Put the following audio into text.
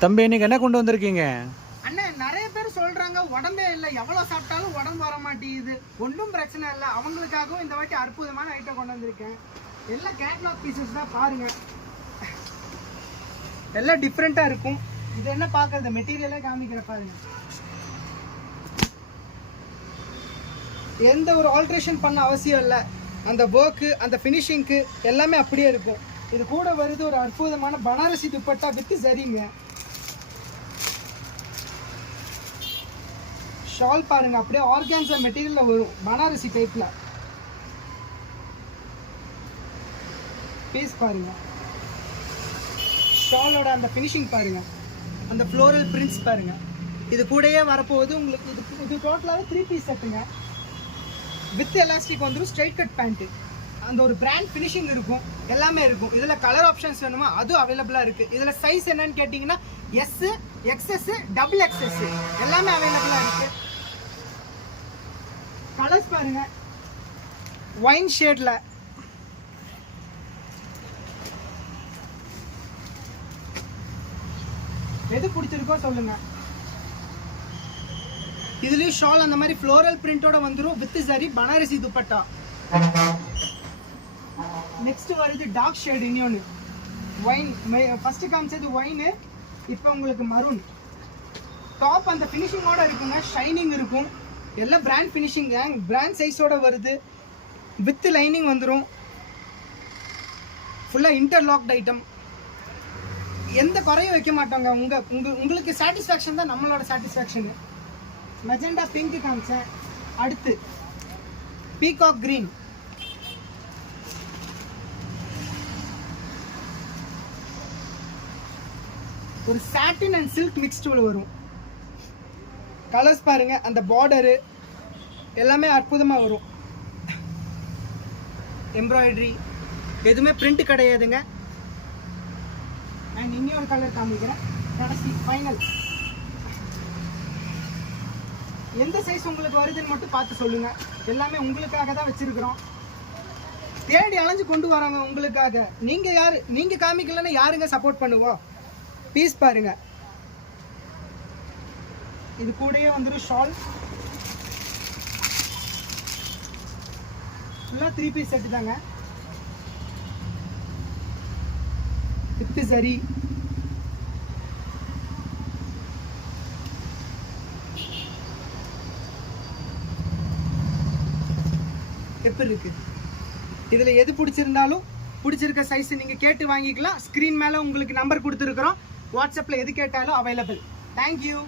தம்பி இன்னைக்கு என்ன கொண்டு வந்திருக்கீங்க? அண்ணே நிறைய பேர் சொல்றாங்க உடம்பே இல்லை, எவ்வளவு சாப்பிட்டாலும் உடம்பு வர மாட்டேங்குது. ஒன்றும் பிரச்சனை இல்லை, அவங்களுக்காகவும் இந்த வாட்டி அற்புதமான ஐட்டம் கொண்டு வந்திருக்கேன். எல்லாம் கேட்லாக் பீசஸ் தான், பாருங்க. எல்லாம் டிஃப்ரெண்டா இருக்கும். இது என்ன பார்க்கறது, மெட்டீரியலே காமிக்கிற பாருங்க. எந்த ஒரு ஆல்ட்ரேஷன் பண்ண அவசியம் இல்லை. அந்த ஒர்க்கு, அந்த ஃபினிஷிங்க்கு எல்லாமே அப்படியே இருக்கும். இது கூட வருது ஒரு அற்புதமான பனாரசி துப்பட்டா வித் சரிங்க. ஷால் பாருங்க, அப்படியே ஆர்கான்சா மெட்டீரியல்ல வரும், பனாரசி டைப்ல. பீஸ் பாருங்க, ஷாலோட அந்த ஃபினிஷிங் பாருங்க, அந்த ஃப்ளோரல் பிரிண்ட்ஸ் பாருங்க. இது கூடயே வரப்போகுது உங்களுக்கு. இது டோட்டலாகவே 3 பீஸ் செட்டுங்க. வித் எலாஸ்டிக் வந்துடும், ஸ்ட்ரைட் கட் பேண்ட்டு. அந்த ஒரு பிராண்ட் ஃபினிஷிங் இருக்கும், எல்லாமே இருக்கும். இதில் கலர் ஆப்ஷன்ஸ் வேணுமா, அதுவும் அவைலபிளாக இருக்குது. இதில் சைஸ் என்னன்னு கேட்டிங்கன்னா எஸ், எக்ஸ்எஸ், டபுள் எக்ஸ்எஸ் எல்லாமே அவைலபிளாக இருக்குது. கலர்ஸ் பாருங்க, ஒயின் ஷேட்ல, எது பிடிச்சிருக்கோ சொல்லுங்க. இதுலயும் ஷால் அந்த மாதிரி ஃப்ளோரல் பிரிண்டோட வந்துரும், வித் சரி பனாரசி துப்பட்டா. நெக்ஸ்ட் வருது டார்க் ஷேட், இன்னொன்று ஒயின். ஃபர்ஸ்ட் காமிச்சது ஒயின், இப்போ உங்களுக்கு மரூன். டாப் அந்த ஃபினிஷிங்கோட இருக்குங்க, ஷைனிங் இருக்கும். எல்லாம் பிராண்ட் ஃபினிஷிங், பிராண்ட் சைஸோட வருது, வித் லைனிங் வந்துடும். ஃபுல்லாக இன்டர்லாக்ட் ஐட்டம், எந்த குறையும் வைக்க மாட்டோங்க. உங்களுக்கு சாட்டிஸ்ஃபேக்ஷன் தான் நம்மளோட சாட்டிஸ்ஃபேக்ஷனு. மெஜெண்டா பிங்க் காமிச்சேன், அடுத்து பீகாக் கிரீன். ஒரு சாட்டின் அண்ட் சில்க் மிக்ஸ்டுல வரும். கலர்ஸ் பாருங்க, அந்த பார்டரு எல்லாமே அற்புதமாக வரும். எம்ப்ராய்டரி எதுவுமே பிரிண்ட் கிடையாதுங்க. அண்ட் இன்னொரு கலர் காமிக்கிறேன், கடைசி ஃபைனல். எந்த சைஸ் உங்களுக்கு வருதுன்னு மட்டும் பார்த்து சொல்லுங்க. எல்லாமே உங்களுக்காக தான் வச்சிருக்கிறோம். தேடி அலைஞ்சு கொண்டு வராங்க உங்களுக்காக. நீங்க யாரு, நீங்க காமிக்கலன்னா யாருங்க சப்போர்ட் பண்ணுவோம். பீஸ் பாருங்க, இது கூடயே வந்துடும் ஷால். ஃபுல்லாக 3 பீஸ் செட்டு தாங்க, வித் சரி. எப்படி இருக்கு, இதுல எது பிடிச்சிருந்தாலும் பிடிச்சிருக்க சைஸ் நீங்க கேட்டு வாங்கிக்கலாம். ஸ்கிரீன் மேல உங்களுக்கு நம்பர் கொடுத்துருக்குறோம், வாட்ஸ்அப்ல எது கேட்டாலும் அவைலபிள். தேங்க்யூ.